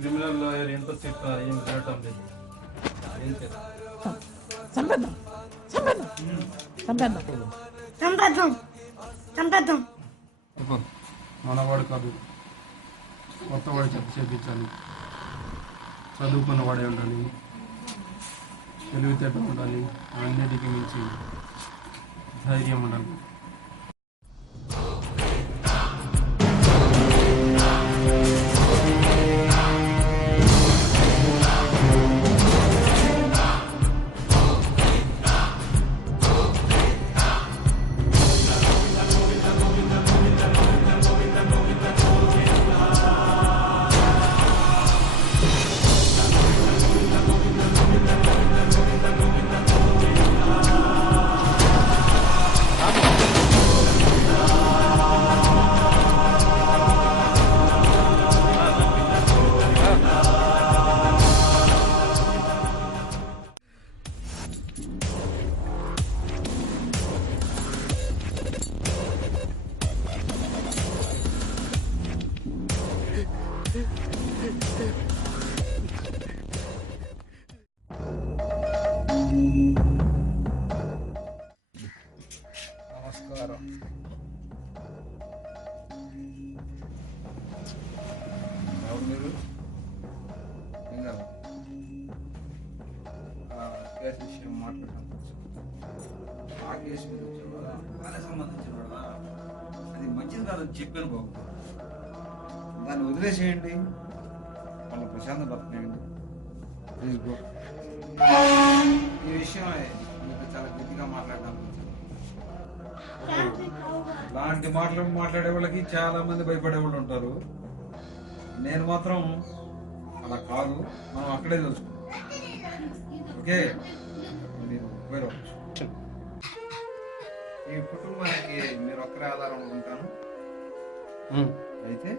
Criminal lawyer ఎంత చెప్పా ఏం చేయటం లేదు. ఏం మనవాడు కాదు, కొత్తవాడు చేపించాలి. చదువుకున్నవాడే ఉండాలి, తెలివితేట ఉండాలి, అన్నిటికీ మించి ధైర్యం ఉండాలి. నమస్కారం. మీరు కేసు విషయం మాట్లాడడం, ఆ కేసు మీద వచ్చేవాడా దానికి సంబంధించిన వాడా, అది మంచిది కాదని చెప్పాను బాబు. దాన్ని వదిలేసేయండి, వాళ్ళ ప్రశాంత బతకనేయండి. Please go. ఈ విషయం మీకు చాలా గట్టిగా మాట్లాడడానికి ఇలాంటి మాటలు మాట్లాడే వాళ్ళకి చాలా మంది భయపడే వాళ్ళు ఉంటారు. నేను మాత్రం అలా కాదు, మనం అక్కడే తెలుసుకుంటాం. ఓకే, మీరు ఉపయోగవచ్చు. ఈ కుటుంబానికి మీరు ఒక్కరే ఆధారం ఉంటాను. అయితే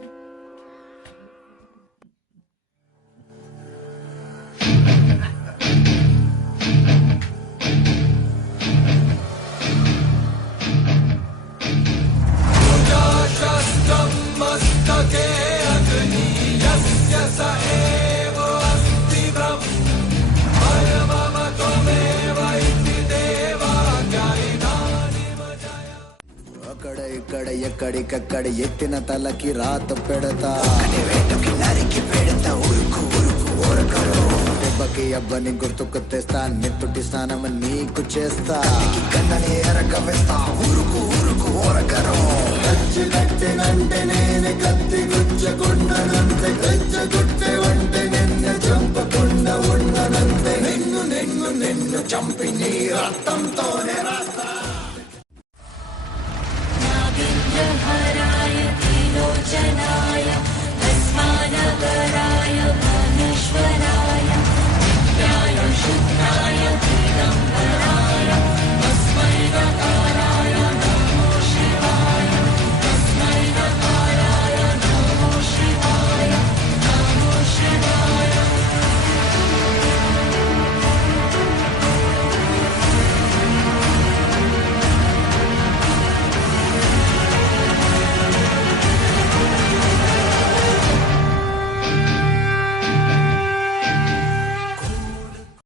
అక్కడ ఇక్కడ ఎక్కడికక్కడ ఎత్తిన తలకి రాత పెడతా, నరికి పెడతా, ఉరుకు ఉరుకు ఊరకరు దెబ్బకి అబ్బని గుర్తుకు తెస్తా, నెత్తుటి స్నానం నీకు చేస్తా, కన్నని ఎరక వేస్తా, ఉరుకు ఉరుకు ఊరకరు కచ్చి కట్టినంటే నేను కత్తి గుచ్చకుండనంతే, కచ్చగుట్టే వంటే నిన్ను చంపకుండా ఉండనంతే, నిన్ను నిన్ను నిన్ను చంపి నీ రక్తంతో